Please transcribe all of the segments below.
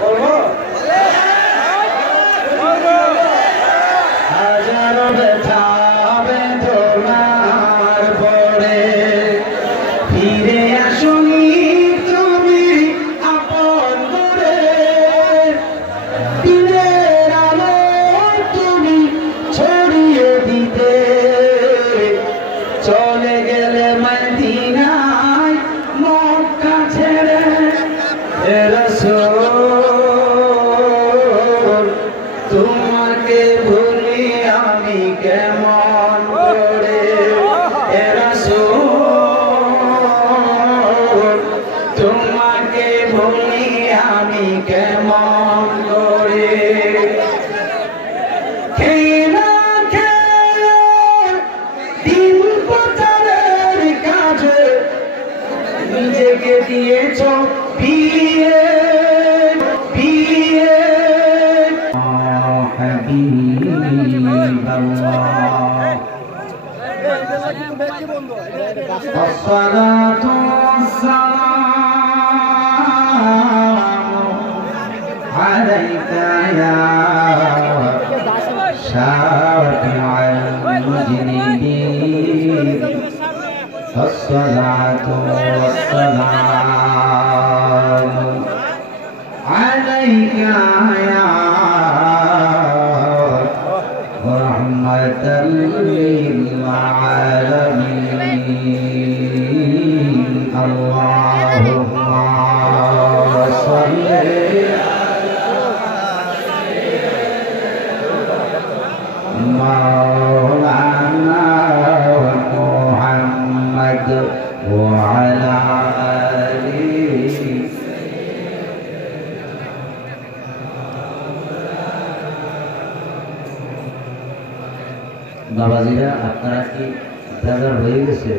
বলবো হাজারো ব্যথা বেদনার পরে ফিরে আসুনি তুমি আপন করে, দিনের আলো তুমি ছড়িয়ে দিতে চলে গেলে মদিনায় মক্কা ছেড়ে। হে রাসূল তোমাকে ভুলি আমি কেমন করে, হে রাসূল তোমাকে ভুলি আমি কেমন করে। খেয়ে না খেয়ে দিন প্রচারের কাজে নিজেকে দিয়েছ বিলিয়ে বিলিয়ে। الصلاة والسلام عليك يا شافع المذنبين، الصلاة والسلام عليك يا رحمة للعالمين، اللهم صل مولانا محمد وعلى آله। বাবাজিরা আপনারা কি দাদার হয়ে গেছে?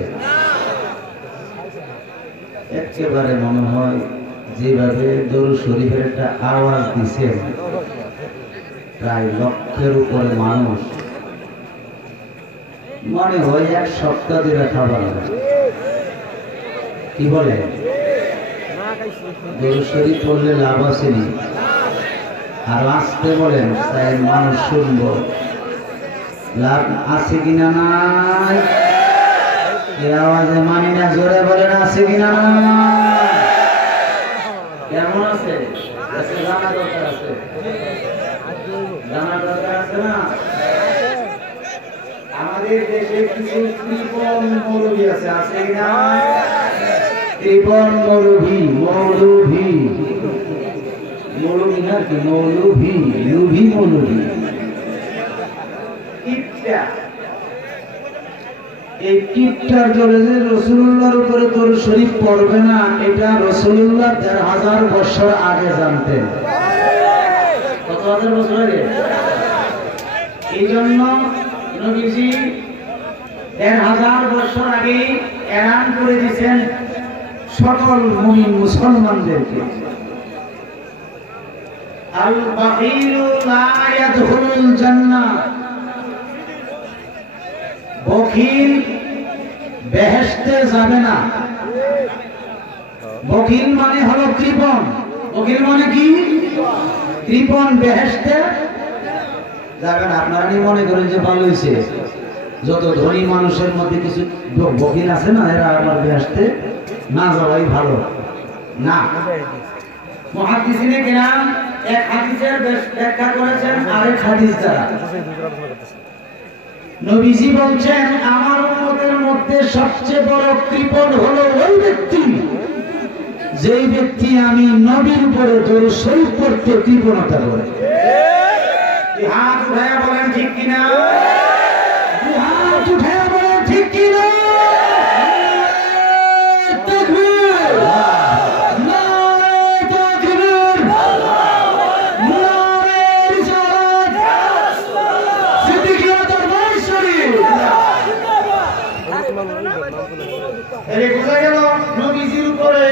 একেবারে মনে হয় যেভাবে দরুদ শরীফের একটা আওয়াজ দিছেন, প্রায় লক্ষের উপরে মানুষ, মনে হয় এক সপ্তাহ ধরে খাবার। কি বলে দরুদ শরীফ পড়লে লাভ আসেনি, আর আসতে বলেন তাই মানুষ শুনবো, লাভ আছে কিনা নাই? আওয়াজে মানি না, জোরে বলেন আছে কিনা নাই? কেমন আছে? জানা দরকার আছে, জানা দরকার আছে না? আমাদের দেশে কিছু কৃপণ মৌলভী আছে, আছে কিনা? কৃপণ মৌলভী, মৌলভী মৌলভী না কি মৌলভী, লুভি মৌলভী। এই টিপটার জোরে যে রাসূলুল্লাহর উপরে দরুদ শরীফ পড়বে না, এটা রাসূলুল্লাহ ১,৫০০ বছর আগে জানতেন। কত হাজার বছর আগে? এই জন্য নবীজি ১,৫০০ বছর আগে এলান করে দিয়েছেন সকল মুমিন মুসলমানদেরকে, আল বাখিলু লা ইয়াদখুলুল জান্নাহ, বখিল বেহেশতে যাবে না। বখিল মানে হলো কৃপণ, বখিল মানে কি? কৃপণ, বেহেশতে যাবে না। আপনারা কি মনে করেন যে ভালো হয়েছে যত ধনী মানুষের মধ্যে কিছু বখিল আছে না, এরা আমার বেহেশতে না যাওয়াই ভালো না। মুহাদ্দিসিনে কিরাম এক হাদিসের ব্যাখ্যা করেছেন আরেক হাদিস দ্বারা। নবীজি বলছেন আমার উম্মতের মধ্যে সবচেয়ে বড় কৃপণ হলো ওই ব্যক্তি যেই ব্যক্তি আমি নবীর উপরে দরুদ শরীফ পড়তে কৃপণতা করে। হাত উঠায়া বলেন ঠিক কিনা? হাত উঠায়া বলেন ঠিক কিনা? নবীজির উপরে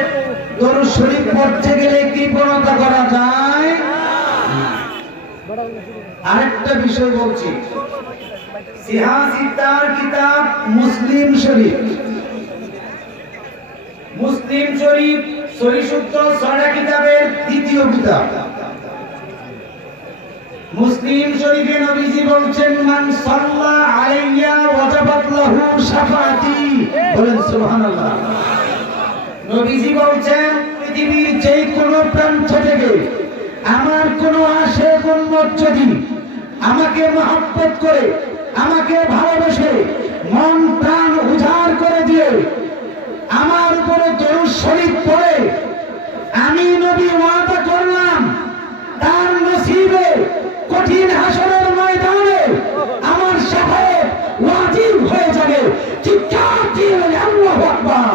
দরুদ শরীফ পড়তে গেলে কৃপণতা করা যায়। আরেকটা বিষয় বলছি, সিহাসিতার কিতাব মুসলিম শরীফ, মুসলিম শরীফ সহিহ সূত্র ৬ কিতাবের দ্বিতীয় কিতাব। মুসলিম শরীফে নবীজি বলছেন মান সাল্লা আলাইয়া ওয়াজাবাত লাহু শাফাআতি বলেন সুবহানাল্লাহ। নবীজি বলছেন পৃথিবীর যে কোনো প্রান্ত থেকে আমার কোনো আশিক উম্মত যদি আমাকে মহব্বত করে আমাকে ভালোবেসে মন প্রাণ উজাড় করে দিয়ে আমার উপরে দরুদ শরীফ পড়ে আমি নবী ওয়াদা করলাম তার নসিবে কঠিন হাসরের ময়দানে আমার শাফাআত ওয়াজিব হয়ে যাবে। চিৎকার দিয়ে বলে আল্লাহু আকবার।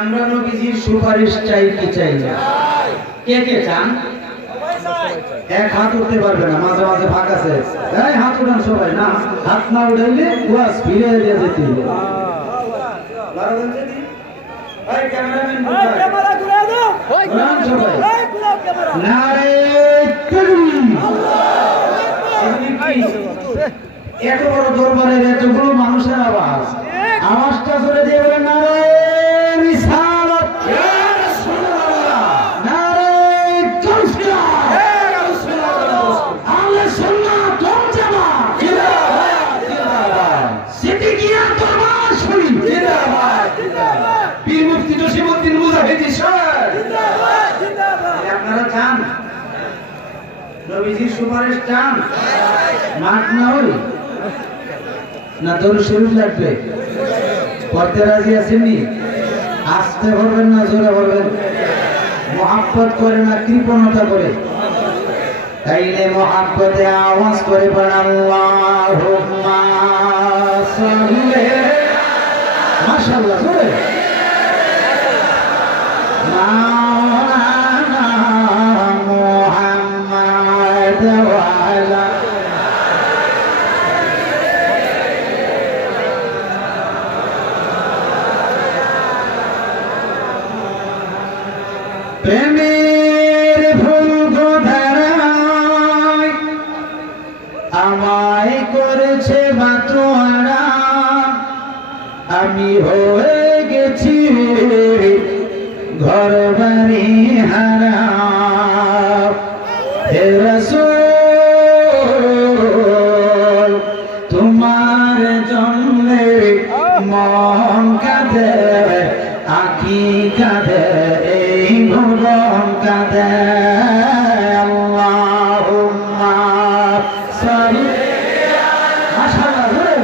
আমরা নবীজির সুপারিশ চাই কি চাই না? কে কে চান? এক হাত উঠতে পারবে না, মাঝে মাঝে ফাঁক আছে। এই হাত উঠান সবাই, না হাত না উঠাইলে ওয়াজ ফিরে দিয়ে যেতে হবে। এত বড় দরবারের এতগুলো মানুষের আওয়াজ, আওয়াজটা জোরে দিয়ে বলে নারে রিসালাত, নারে কাউসার, আহলে সুন্নাত ওয়াল জামাত জিন্দাবাদ, জিন্দাবাদ, সিদ্দিকিয়া দরবার শরীফ জিন্দাবাদ, জিন্দাবাদ, পীর মুফতি জসিমউদ্দিন মুজাহিদি সাহেব জিন্দাবাদ, জিন্দাবাদ। আপনারা চান নবীজির সুপারিশ চান? মাঠ না হই না দরুদ শরীফ লাগবে? পড়তে রাজি আছেননি? আস্তে পড়বেন না জোরে পড়বেন? মহব্বত করে না কৃপণতা করে? তাইলে মহব্বতে আওয়াজ করে পড়েন আল্লাহুম্মা সাল্লি, মাশাআল্লাহ জোরে, মাওলানা মুহাম্মদ ওয়া আলা প্রেমের ফুল গোধারায় আমায় করেছে বাতোয়ারা, আমি হয়ে গেছি ঘর বাড়ি হারা। হে রাসূল তোমার জন্যে মন কাঁদে, আঁখি কাঁদে, এই ভুবন কাঁদে। আল্লাহুম্মা সাল্লি, মাশাআল্লাহ জোরে,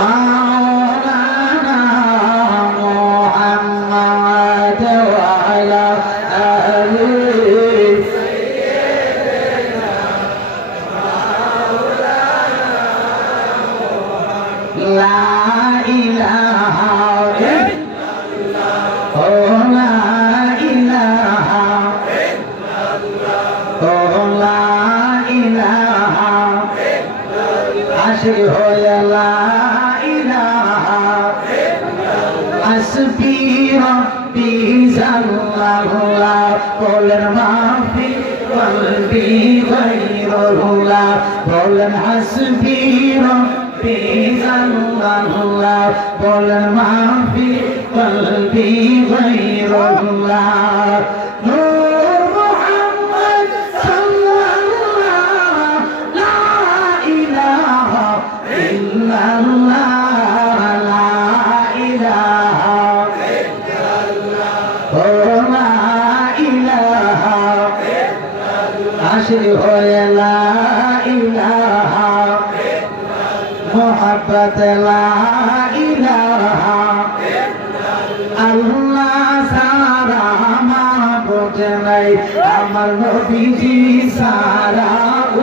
মাওলানা মুহাম্মদ ওয়া আলা আলি লা ইলাহা ইল্লাল্লাহ, ও লা ইলাহা ইল্লাল্লাহ, ও লা ইলাহা ইল্লাল্লাহ, আশিক হয়ে লা ইলাহা ইল্লাল্লাহ, হাসবি রাব্বি জাল্লাল্লাহ, বলেন মাফি কলবি গায়রুল্লাহ, বলেন হাসবি রাব্বি জাল্লাল্লাহ, বলেন মাফি কলবি গায়রুল্লাহ। নূর মুহাম্মদ সাল্লাল্লাহ, লা ইলাহা ইল্লাল্লাহ, লা ইলাহা ইল্লাল্লাহ, ও লা ইলাহা ইল্লাল্লাহ, আশিক হয়ে লা ইলাহা মোহাব্বত লা ইলাহা আল্লাহ সারা মাবুদ নাই, আমার নবীজি সারা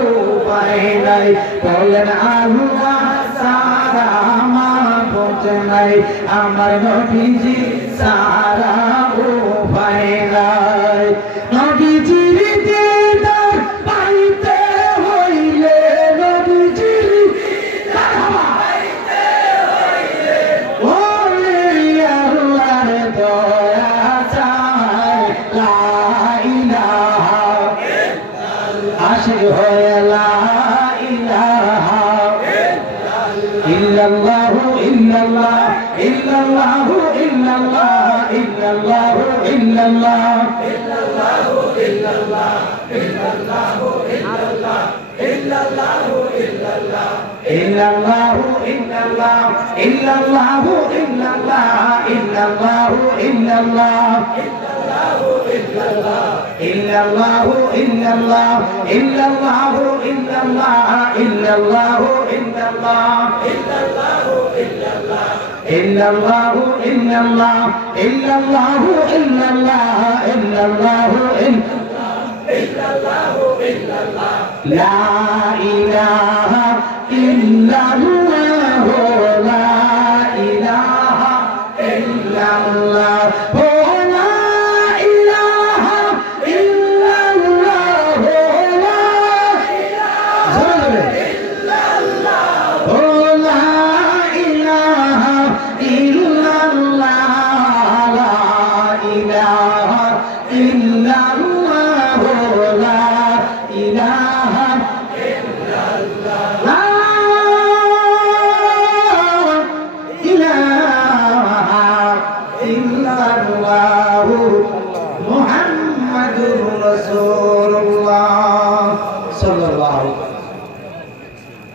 উপায় নাই, বলেন আল্লাহ সারা মাবুদ নাই, আমার নবীজি সারা উপায় নাই। নবীজির দিদার পাইতে হইলে, নবীজির পাইতে হইলে, ওরে আল্লাহর দয়া চাই, লা ইল্লাল্লাহু ইল্লাল্লাহ illallahu illallah illallahu illallah illallahu illallah illallahu illallah illallahu illallah illallahu illallah illallahu illallah illallahu illallah illallahu illallah illallahu illallah illallahu illallah illallahu illallah la ilaha illallah la ilaha illallah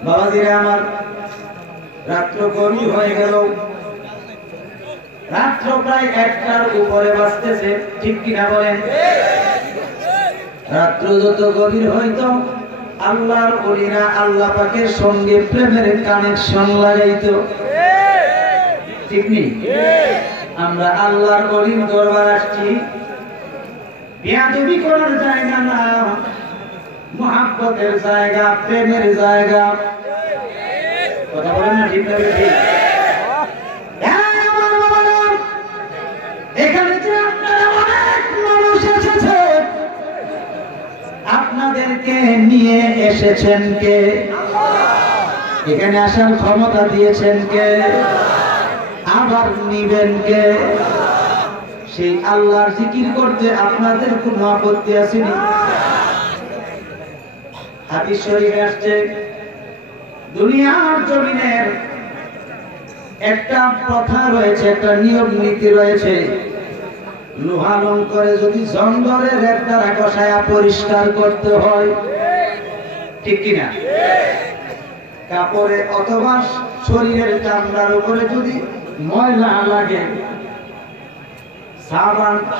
বাবাজিরা আমার, রাত্র গভীর হয়ে গেল, রাত্র প্রায় 1টার উপরে বাজতেছে, ঠিক কিনা বলেন? রাত্র যত গভীর হইতো আল্লাহর ওলিরা আল্লাহ পাকের সঙ্গে প্রেমের কানেকশন লাগাইতো, ঠিক নেই? আমরা আল্লাহর ওলির দরবার আসছি, বেয়াদবি করার জায়গা না, মুহাব্বতের জায়গা, প্রেমের জায়গা। কথা বলেন না, ঠিক না? ঠিক। এখানে যে আপনারা অনেক মানুষ এসেছে, আপনাদেরকে নিয়ে এসেছেন কে? এখানে আসার ক্ষমতা দিয়েছেন কে? আবার নিবেন কে? সেই আল্লাহর জিকির করতে আপনাদের কোনো আপত্তি আসেনি? হাদিস শরীফে আসছে, দুনিয়ার জমিনের একটা প্রথা রয়েছে, একটা নিয়ম নীতি রয়েছে, লোহা লঙ্করে যদি জঙ্গলের একটা কষায়া পরিষ্কার করতে হয়, ঠিক কিনা? কাপড়ে অথবা শরীরের চামড়ার উপরে যদি ময়লা লাগে,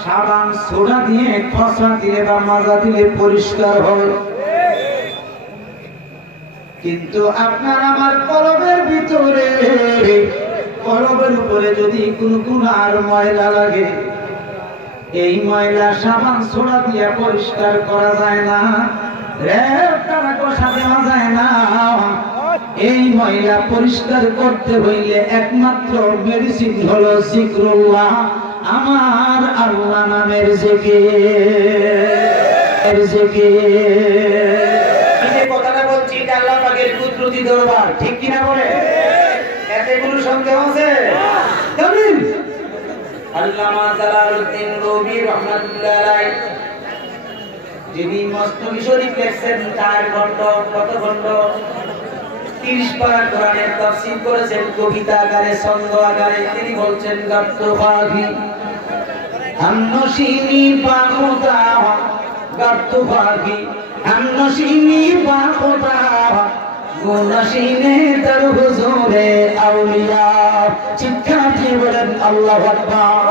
সাবান সোডা দিয়ে খসা দিলে বা মাজা দিলে পরিষ্কার হয়। কিন্তু আপনার আমার কলবের ভিতরে, কলবের উপরে যদি কোনো গুনার ময়লা লাগে, এই ময়লা সাবান সোডা দিয়ে পরিষ্কার করা যায় না, তারা কষা দেওয়া যায় না। এই ময়লা পরিষ্কার করতে হইলে একমাত্র মেডিসিন হলো জিক্রুল্লাহ, আমার আল্লাহ নামের জিকির। কথাটা বলছি, আল্লাহ পাকের কুদরতি দরবার, ঠিক কিনা বলে? এতে কোনো সন্দেহ আছে? জানেন আল্লামা জালালউদ্দিন রুমি রাহমাতুল্লাহ আলাইহি যিনি মসনবী শরীফ লিখছেন, 4 খণ্ড, কত খণ্ড? 30 পারা কোরআনের তাফসীর করেছেন কবিতা আকারে, ছন্দ আকারে। তিনি বলছেন, গাপ্তু ফাগি আমনশিনি পাখোতা, গাপ্তু ফাগি আমনশিনি পাখোতা, গুনশিনে দর হুজুরে আউলিয়া। চিৎকার দিয়ে বলেন আল্লাহু আকবার।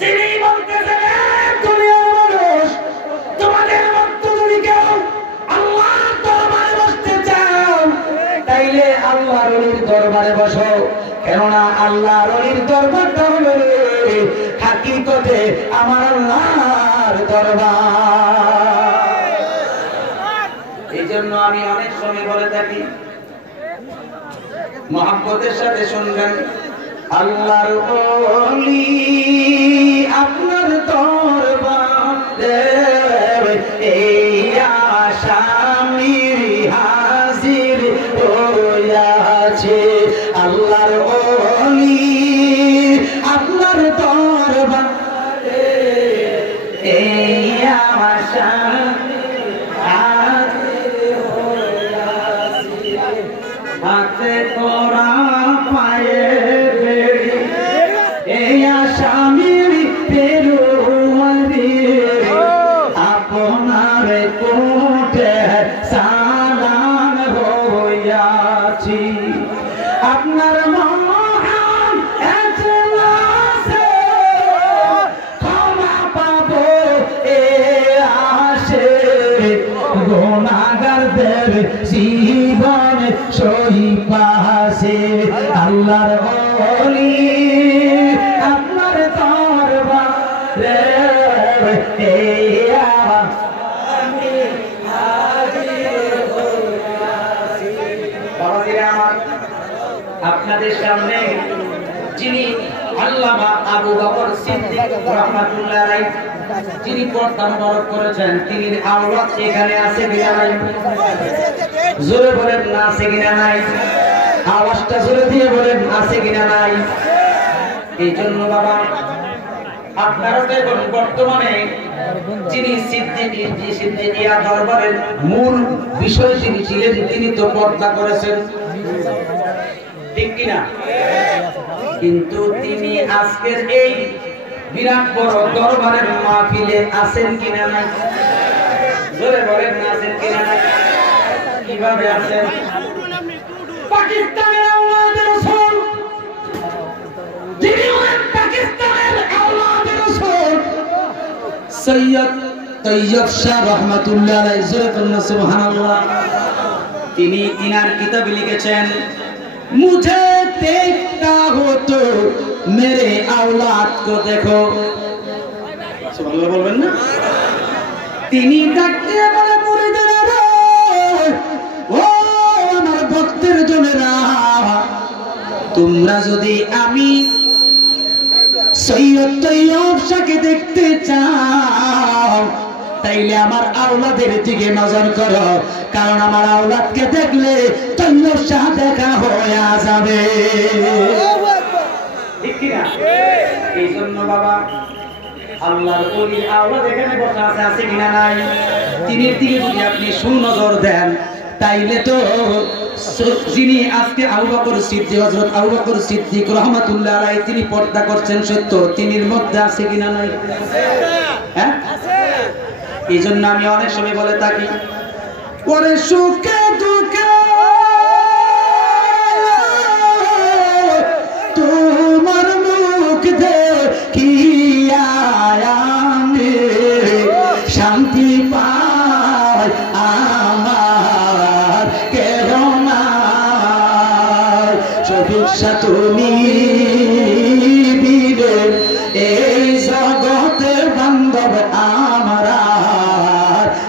তিনি বলতেছেন, দুনিয়ার মানুষ, তোমাদের মতো যদি কেউ আল্লাহর দরবারে বসতে চাও, তাইলে আল্লাহর ওলির দরবারে বসো। কেননা আল্লাহর ওলির দরবারটা হলো হাকিকতে আমার আল্লাহর দরবার। এই জন্য আমি অনেক সময় বলে থাকি, মহব্বতের সাথে শুনবেন, আল্লাহর ওলি আপনার দরবারে এই আসামির হাজির হইয়াছে। আল্লাহর ওলি আপনার দরবারে এই আসামির হাজির হইয়াছে। হাতে করা পায়ে বেড়ি এই আসামির পেরুয়ারি আপনার কোটে সালাম হইয়াছি আপনার মহান এজলাসে ক্ষমা পাবো এ আসে গুনাহগারদের জীবন সই পাশে আল্লাহর ওলি আপনার দরবারে এই আমি হাজির হইয়াছি। বাবাজিরা আমার, আপনাদের সামনে যিনি আল্লামা আবু বকর সিদ্দিক রাহমাতুল্লাহ আলাইহি যিনি পর্দা মুবারক করেছেন, তিনি আওলাদ এখানে আছে কিনা নাই? জোরে বলেন না আছে কিনা নাই? আওয়াজটা জোরে দিয়ে বলেন আছে কিনা নাই? এই জন্য বাবা আপনারা তো এখন বর্তমানে যিনি সিদ্দিকিয়া দরবারের মূল বিষয় যিনি ছিলেন, তিনি তো পর্দা করেছেন, ঠিক কিনা? কিন্তু তিনি আজকের এই বিরাট বড় দরবারের মাহফিলে আছেন কিনা নাই? জোরে বলেন না আছেন কিনা নাই? কিভাবে আছেন? পাকিস্তানের আওলাদের রাসূল, যিনি হলেন পাকিস্তানের আওলাদের রাসূল সৈয়দ তৈয়ব শাহ রহমাতুল্লাহ আলাইহি, জোরে বলেন সুবহানাল্লাহ। তিনি ইনার কিতাবে লিখেছেন, মুঝে দেখতা হো তো মেরে औलाद को देखो। সুবহানাল্লাহ বলবেন না? তিনি ডাকতে বলে মুরিদরা রে, ও আমার ভক্তের জনেরা, তোমরা যদি আমি সৈয়দ তৈয়ব শাহকে দেখতে চাও তাইলে আমার আওলাদের দিকে নজর করো, কারণ আমার আওলাদকে দেখলে তৈয়ব শাহ দেখা হয়ে যাবে, ঠিক কি না? এই জন্য বাবা আল্লাহর ওলি আওলাদ এখানে বসা আছে কিনা নাই? তিনের দিকে যদি আপনি সুনজর দেন তাইলে তো যিনি আজকে আবু বকর সিদ্দিক, হযরত আবু বকর সিদ্দিক রাহমাতুল্লাহ আলাইহি তিনি পর্দা করছেন সত্য, তিনির মধ্যে আছে কিনা নাই? হ্যাঁ আছে। এই জন্য আমি অনেক সময় বলে থাকি, পরে সুখে দুঃখে তোমার মুখ দেখিয়া আমি শান্তি পাই, আমার কেহ নাই সবিচ্ছা তুমি দিলে এই জগতে বান্ধব আমার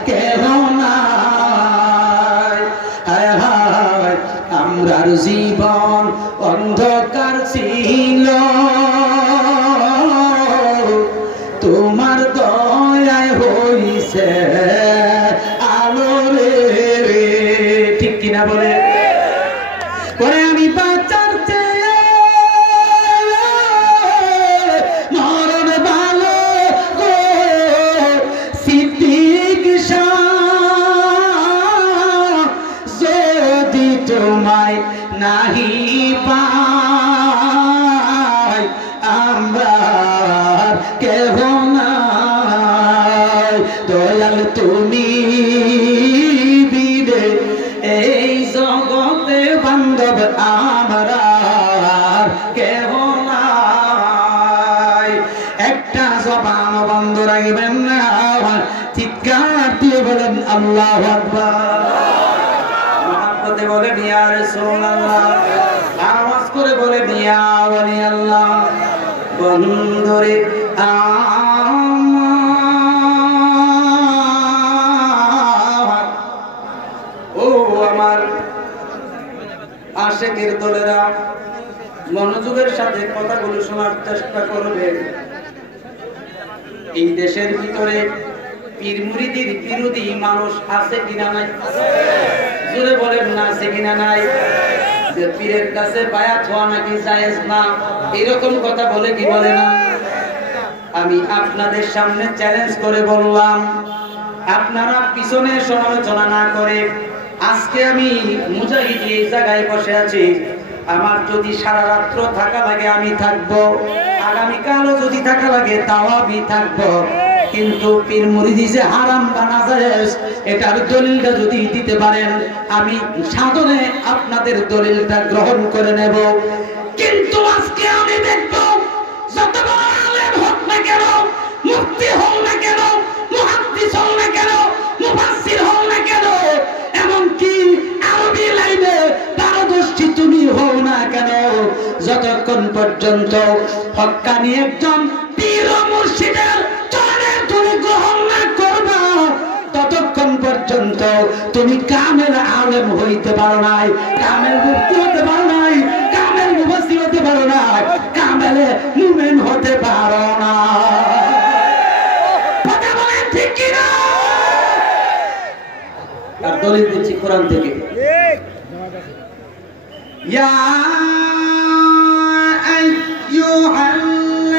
কেহ নাই। হায় হায় আমরার জীবন অন্ধকার ছিল, তোমার দয়ায় হইছে আলো রে, ঠিক কিনা বলে? পরে আমি বাঁচার চেয়ে মরণ ভালো গো সিদ্দিক শাহ, যদি তোমায় নাহি পাই আমরা কেহ নাই, দয়াল তুমি বিদে এই জগতে বান্ধব আমরা কেহ নাই। একটা জবান বন্ধ রাখবেন না, চিৎকার দিয়ে বলেন আল্লাহু আকবার, মহব্বতে বলেন ইয়া রাসূলুল্লাহ, আওয়াজ করে বলেন ইয়া ওয়ালি আল্লাহ। বন্ধুরে ও আমার আশিকের দলেরা, মনোযোগের সাথে কথাগুলো শোনার চেষ্টা করবেন। এই দেশের ভিতরে পীর মুরিদের বিরোধী মানুষ আছে কিনা নাই? জোরে বলেন না আছে কিনা নাই? যে পীরের কাছে বায়াত হওয়া নাকি জায়েজ না, এরকম কথা বলে কি বলে না? আমি আপনাদের সামনে চ্যালেঞ্জ করে বললাম, আপনারা পিছনে সমালোচনা না করে, আজকে আমি মুজাহিদ এই জায়গায় বসে আছি, আমার যদি সারা রাত্র থাকা লাগে আমি থাকবো, আগামীকালও যদি থাকা লাগে তাও আমি থাকবো, কিন্তু পীর মুরিদি যে হারাম বা নাজায়েজ এটার দলিলটা যদি দিতে পারেন আমি সাধনে আপনাদের দলিলটা গ্রহণ করে নেব। কিন্তু আজকে আমি দেখব যত বড় আলেম হোক না কেন, মুফতি হোক না কেন, মুহাদ্দিস হোক না কেন, মুফাসসির হোক না কেন, এমনকি আরবি লাইনে পারদর্শী তুমি হও না কেন, যতক্ষণ পর্যন্ত হক্কানি একজন পীর ও মুর্শিদের চরণে তুমি গ্রহণ না করবে ততক্ষণ পর্যন্ত তুমি কামেল আলেম হইতে পারো নাই, কামেল মুফতি হতে পারো নাই, কামেল মুফাসসির হতে পারো না, কামেল মুমিন হতে পারো না। কথা বলেন ঠিক কি না? আর দলিল দিচ্ছি কোরআন থেকে। ইয়া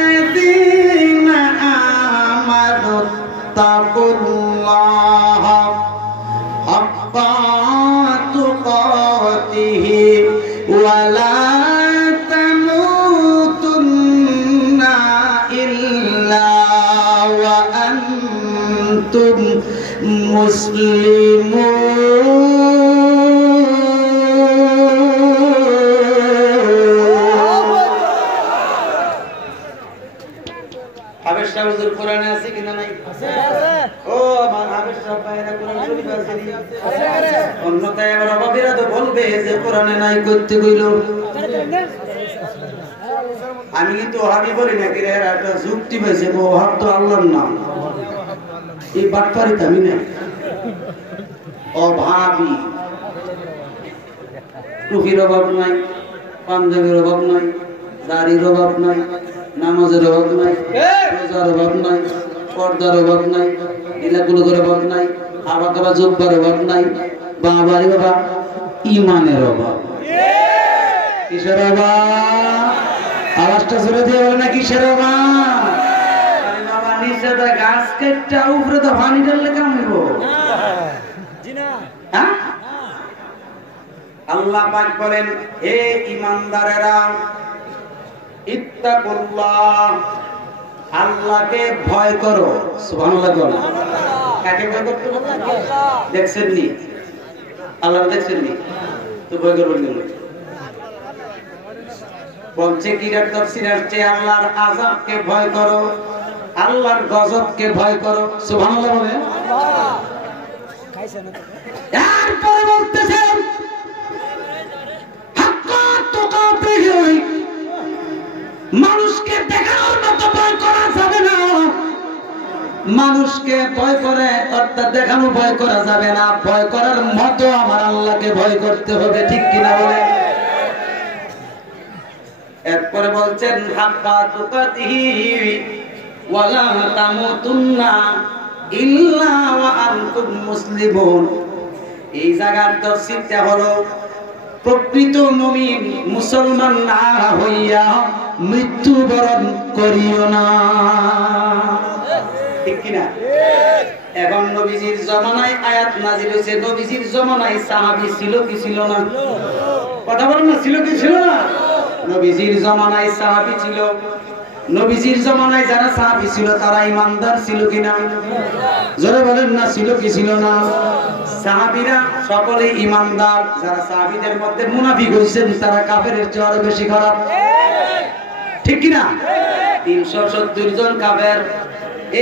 আইয়ুহাল্লাযীনা আমানু তাকুল্লাহা হাক্কা তুকাতিহি ওয়া লা তামুতুন্না ইল্লা ওয়া আনতুম মুসলিমুন। হাবেশ সাহেব হুজুর কোরআনে আছে কিনা নাই? আছে। ও আমার হাবেশ সাহেব ভাইরা কোরআন শরীফ আছে নি? আছে। অন্যথায় আবার অভাবীরা তো বলবে যে কোরআনে নাই করতে কইলো। আমি কিন্তু ওহাবি বলি না, কিরে একটা যুক্তি পাইছে, ওহাব তো আল্লাহর নাম, এই বাটপারি আমি না। অভাবী, টুপির অভাব নাই, পাঞ্জাবির অভাব নাই, দাড়ির অভাব নাই, নামাজের অভাব নাই, রোজার অভাব নাই, পর্দার অভাব নাই, এলাকুলোর অভাব নাই, আবার কাবা জব্বার অভাব নাই, বাবারি বাবা ইমানের অভাব। কিসের অভাব? আওয়াজটা জোরে দিয়ে বলে না কিসের অভাব? বাবা নিচে তো গাছ কেটে উপরে তো পানি ঢাললে কামড়িব। হ্যাঁ, আল্লাহ পাক বলেন হে ঈমানদারেরা ইত্তাকুল্লাহ, আল্লাহকে ভয় করো। সুবহানাল্লাহ বলো। কাকে ভয় করতে হবে? দেখছেন নি? আল্লাহ দেখছেন নি? তো ভয় করবেন কেন? বলছে কিরাত তাফসীরের চেয়ে আল্লাহর আযাবকে ভয় করো, আল্লাহর গজবকে ভয় করো। সুবহানাল্লাহ বলেন। এরপরে বলতেছেন হাক্কা তুকাতিহি, মানুষকে দেখানোর মতো ভয় করা যাবে না, মানুষকে ভয় করে অর্থাৎ দেখানো ভয় করা যাবে না, ভয় করার মতো আমার আল্লাহকে ভয় করতে হবে। ঠিক কিনা বলে? এরপরে বলছেন হাক্কা তুকাতিহি ওয়ালা তামুতুন্না ইল্লা ওয়া আনতুম মুসলিমুন। এই জায়গার তাফসীরটা হলো প্রকৃত মুমিন মুসলমান না হইয়া মৃত্যুবরণ করিও না। ঠিক কিনা? এখন নবীজির জমানায় আয়াত নাযিল হয়েছে, নবীজির জমানায় সাহাবী ছিল কি ছিল না? কথা বলেন না, ছিল কি ছিল না? নবীজির জমানায় সাহাবী ছিল। নবীজির জমানায় যারা সাহাবী ছিল তারা ঈমানদার ছিল কিনা? জোরে বলেন না, ছিল কি ছিল না? সাহাবীরা সকলে ঈমানদার। যারা সাহাবীদের মধ্যে মুনাফিক হইছেন তারা কাফেরের চেয়ে আরো বেশি খারাপ। ঠিক কিনা? 370 জন কাফের।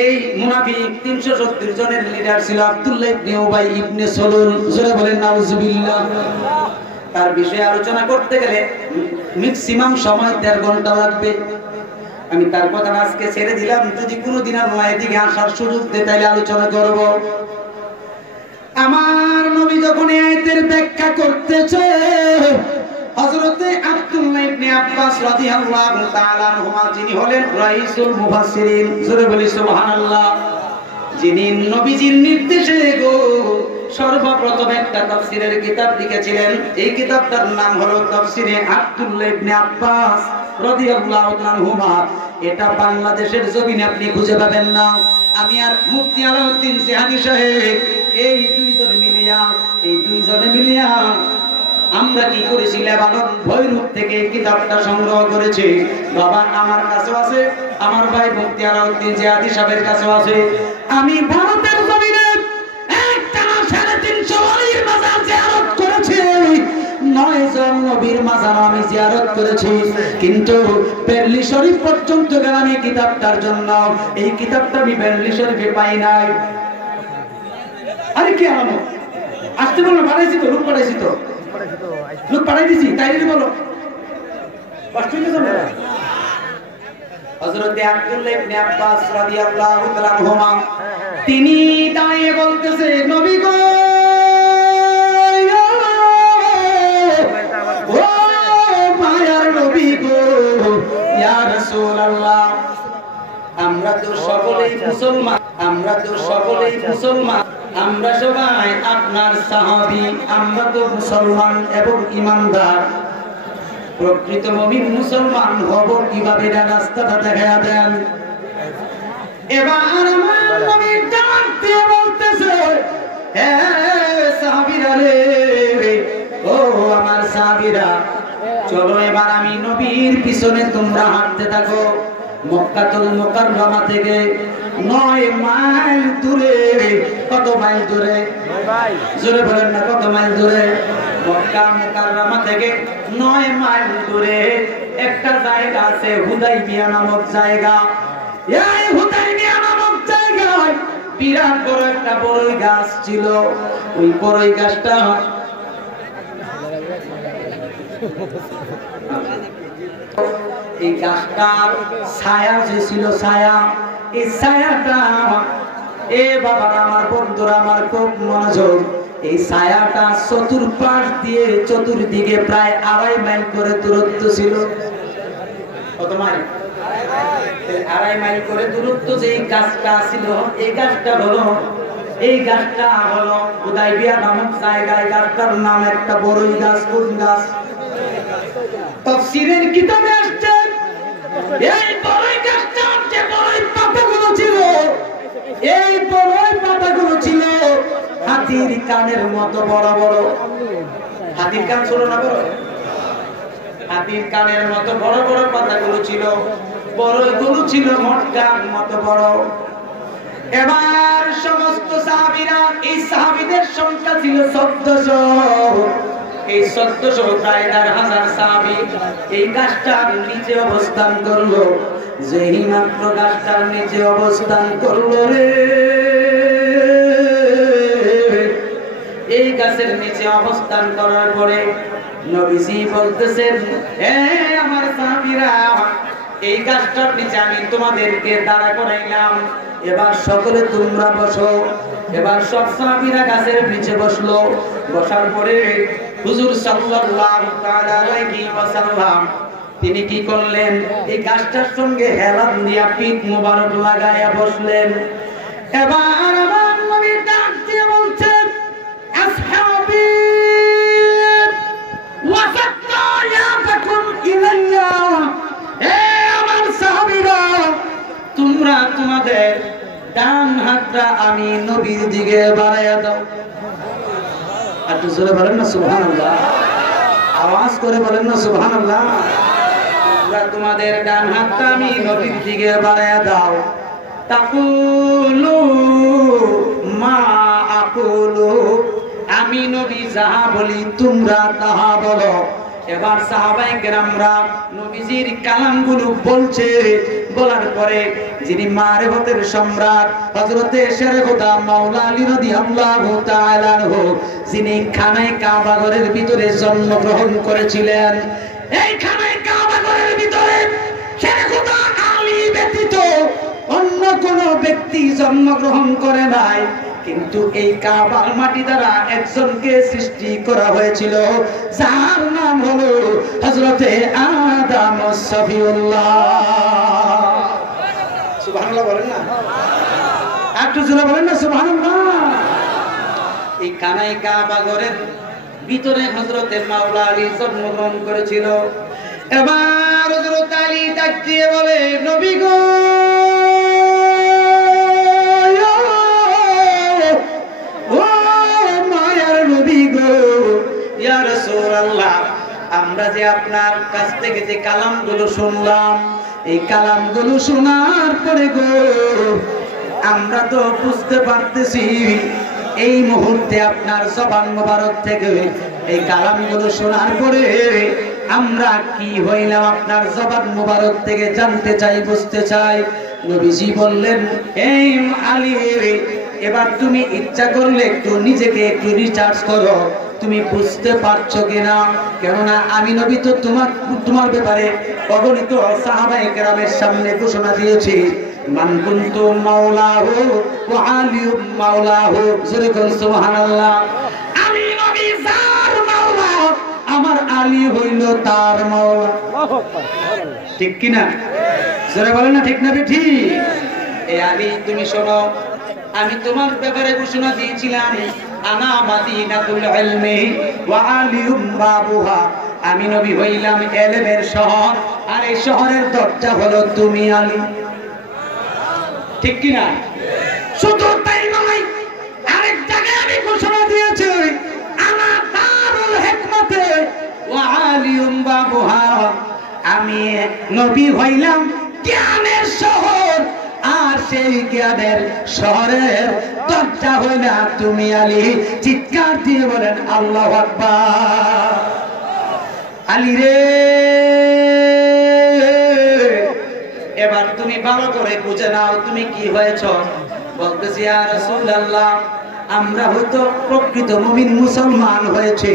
এই মুনাফিক 370 জনের লিডার ছিল আব্দুল্লাহ ইবনে উবাই ইবনে সালুল। জোরে বলেন নাউজুবিল্লাহ। তার বিষয়ে আলোচনা করতে গেলে ম্যাক্সিমাম সময় 1.5 ঘন্টা লাগবে। আমি তার কথা আজকে ছেড়ে দিলাম, যদি কোনোদিন আল্লাহ এদিকে আসার সুযোগ দেয় তাহলে আলোচনা করব। আমার নবী যখন এই আয়াতের ব্যাখ্যা করতেছে, হযরতে আব্দুল্লাহ ইবনে আব্বাস রাদিয়াল্লাহু তাআলা আনহুমা, যিনি হলেন রাইসুল মুফাসসিরিন, জোরে বলি সুবহানাল্লাহ, যিনি নবীজির নির্দেশে গো সর্বপ্রথম একটা তাফসীরের কিতাব লিখেছিলেন। এই কিতাবটার নাম হলো তাফসীরে আব্দুল্লাহ ইবনে আব্বাস রাদিয়াল্লাহু আনহুমা। এটা বাংলাদেশের জমিনে আপনি খুঁজে পাবেন না। আমি আর মুফতি আলাউদ্দিন জিহাদি সাহেব এই দুইজনে মিলিয়া আমরা কি করেছি লেবানন ভৈরব থেকে কিতাবটা সংগ্রহ করেছি বাবা আমার কাছে আছে আমার ভাই মুফতি আলাউদ্দিন জিয়াদি সাহেবের কাছে আছে আমি ভারতের জমিনে একটানা 350 ওলির মাজার জিয়ারত করেছি 9 জন নবীর মাজার আমি জিয়ারত করেছি কিন্তু বেরলি শরীফ পর্যন্ত গেলাম এই কিতাবটার জন্য এই কিতাবটা আমি বেরলি শরীফে পাই নাই আরে কি আনো আসতে বলো পাঠাইছি তো লোক পাঠাইছি তো লোক পাঠাই দিছি তাই বলো কষ্ট হইতেছে না হযরত আব্দুল্লাহ ইবনে আব্বাস রাদিয়াল্লাহু তাআলা আনহুমা তিনি দাঁড়িয়ে বলতেছে নবী গো ও মায়ার নবী গো ইয়া রাসূলুল্লাহ আমরা তো সকলেই মুসলমান আমরা সবাই আপনার সাহাবী আমরা তো মুসলমান এবং ঈমানদার প্রকৃত মুমিন মুসলমান হব কিভাবে রাস্তাটা দেখায়া দেন এবার আমার নবী ডাক দিয়ে বলতেছে হে সাহাবীরা রে ও আমার সাহাবীরা চলো এবার আমি নবীর পিছনে তোমরা হাঁটতে থাকো মক্কাতুল মুকাররমা থেকে 9 মাইল দূরে কত মাইল দূরে 9 ভাই জোরে বলেন না কত মাইল দূরে মক্কা মুকাররমা থেকে 9 মাইল দূরে একটা জায়গা আছে হুদাইবিয়া নামক জায়গা এই হুদাইবিয়া নামক জায়গায় বিরাট বড় একটা বড়ই গাছ ছিল ওই বড়ই গাছটা এই গাছটার ছায়া যে ছিল ছায়া এই ছায়াটা এ বাবা আমার বন্ধুরা আমার খুব মনোযোগ এই ছায়াটা চতুর্পাশ দিয়ে চতুর্দিকে প্রায় 2.5 মাইল করে দূরত্ব ছিল কত মাইল 2.5 মাইল করে দূরত্ব যে গাছটা ছিল এই গাছটা হলো হুদাইবিয়া নামক জায়গায় গাছটার নাম একটা বড়ই গাছ কোন গাছ তাফসীরের কিতাবে আসছে এই বড়ই গাছটার যে বড়ই পাতাগুলো ছিল এই বড়ই পাতাগুলো ছিল হাতির কানের মতো বড় বড় হাতির কান ছোট না বড় হাতির কানের মতো বড় বড় পাতাগুলো ছিল বড়ইগুলো ছিল মটকার মতো বড় এবার সমস্ত সাহাবীরা এই সাহাবীদের সংখ্যা ছিল 1400 এই 1400 প্রায় 1000 সাহাবী এই গাছটার নিচে অবস্থান করলো যেই মাত্র গাছটার নিচে অবস্থান করলো রে এই গাছের নিচে অবস্থান করার পরে নবীজি বলতেছেন হে আমার সাহাবীরা এই গাছটার নিচে আমি তোমাদেরকে দাঁড়া করাইলাম এবার সকলে তোমরা বসো এবার সব সাহাবীরা গাছের নিচে বসলো বসার পরে হুজুর সাল্লাল্লাহু তাআলা আলাইহি ওয়াসাল্লাম তিনি কি করলেন এই গাছটার সঙ্গে হেলান দিয়া পিঠ মোবারক লাগায়া বসলেন এবার আমার নবী ডাক দিয়ে বলছেন আসহাবী ওয়াসাত্তা ইয়াকুম ইলাইয়া হে আমার সাহাবীরা তোমরা তোমাদের ডান হাতটা আমি নবীর দিকে বাড়ায়া দাও একটু জোরে বলেন না সুবহানাল্লাহ আওয়াজ করে বলেন না সুবহানাল্লাহ তোমরা তোমাদের ডান হাতটা আমি নবীর দিকে বাড়ায়া দাও তাকুলু মা আকুলু আমি নবী যাহা বলি তোমরা তাহা বলো এবার সাহাবায়ে কেরামরা নবীজির কালামগুলো বলছে বলার পরে যিনি মারিফতের সম্রাট হযরতে শেরে খোদা মাওলা আলী রাদিয়াল্লাহু তাআলা আনহু যিনি খানায়ে কাবা ঘরের ভিতরে জন্মগ্রহণ করেছিলেন এই খানায়ে কাবা ঘরের ভিতরে শেরে খোদা আলী ব্যতীত অন্য কোন ব্যক্তি জন্মগ্রহণ করে নাই কিন্তু এই কাবার মাটি দ্বারা একজনকে সৃষ্টি করা হয়েছিল যার নাম হলো হযরতে আদম সফিউল্লাহ সুবহানাল্লাহ বলেন না একটু জোরে বলেন না সুবহানাল্লাহ এই কানাই কাবা ঘরের ভিতরে হযরতে মাওলা আলী জন্মগ্রহণ করেছিল এবার হযরত আলী ডাক দিয়ে বলে নবী গো কাছ থেকে যে কালামগুলো শুনলাম, এই কালামগুলো শোনার পরে গো আমরা তো বুঝতে পারতেছি এই মুহূর্তে আপনার জবান মোবারক থেকে এই কালামগুলো শোনার পরে আমরা কি হইলাম আপনার জবান মোবারক থেকে জানতে চাই, বুঝতে চাই। নবীজি বললেন, এই আলী, এবার তুমি ইচ্ছা করলে একটু নিজেকে একটু রিচার্জ করো, তুমি বুঝতে পারছো কিনা? কেননা আমি নবী তো তোমার ব্যাপারে অগণিত সাহাবায়ে কেরামের সামনে ঘোষণা দিয়েছি, মান কুনতু মাওলাহু ওয়া আলিয়্যু মাওলাহু, জোরে বলুন সুবহানাল্লাহ। আমি নবী যার মাওলা, আমার আলী হইল তার মাওলা। ঠিক কি না? জোরে বলেন না, ঠিক না ঠিক? এই আলী, তুমি শোনো, আমি তোমার ব্যাপারে ঘোষণা দিয়েছিলাম, আনা মাদিনাতুল ইলমি ওয়া আলিয়ুম বাবুহা, আমি নবী হইলাম ইলমের শহর, আর এই শহরের দরজা হলো তুমি আলী। ঠিক কি না? শুধু তাই নয়, আরেক জায়গায় আমি ঘোষণা দিয়েছি, আনা দারুল হিকমতে ওয়া আলিয়ুম বাবুহা, আমি নবী হইলাম জ্ঞানের শহর, আর সেই জ্ঞানের শহরের দরজা হইলা তুমি আলী। চিৎকার দিয়ে বলেন আল্লাহু আকবার। আলী রে, এবার তুমি ভালো করে বুঝে নাও তুমি কি হয়েছ। বলতেছি, ইয়া রাসূলুল্লাহ, আমরা হয়তো প্রকৃত মুমিন মুসলমান হয়েছি,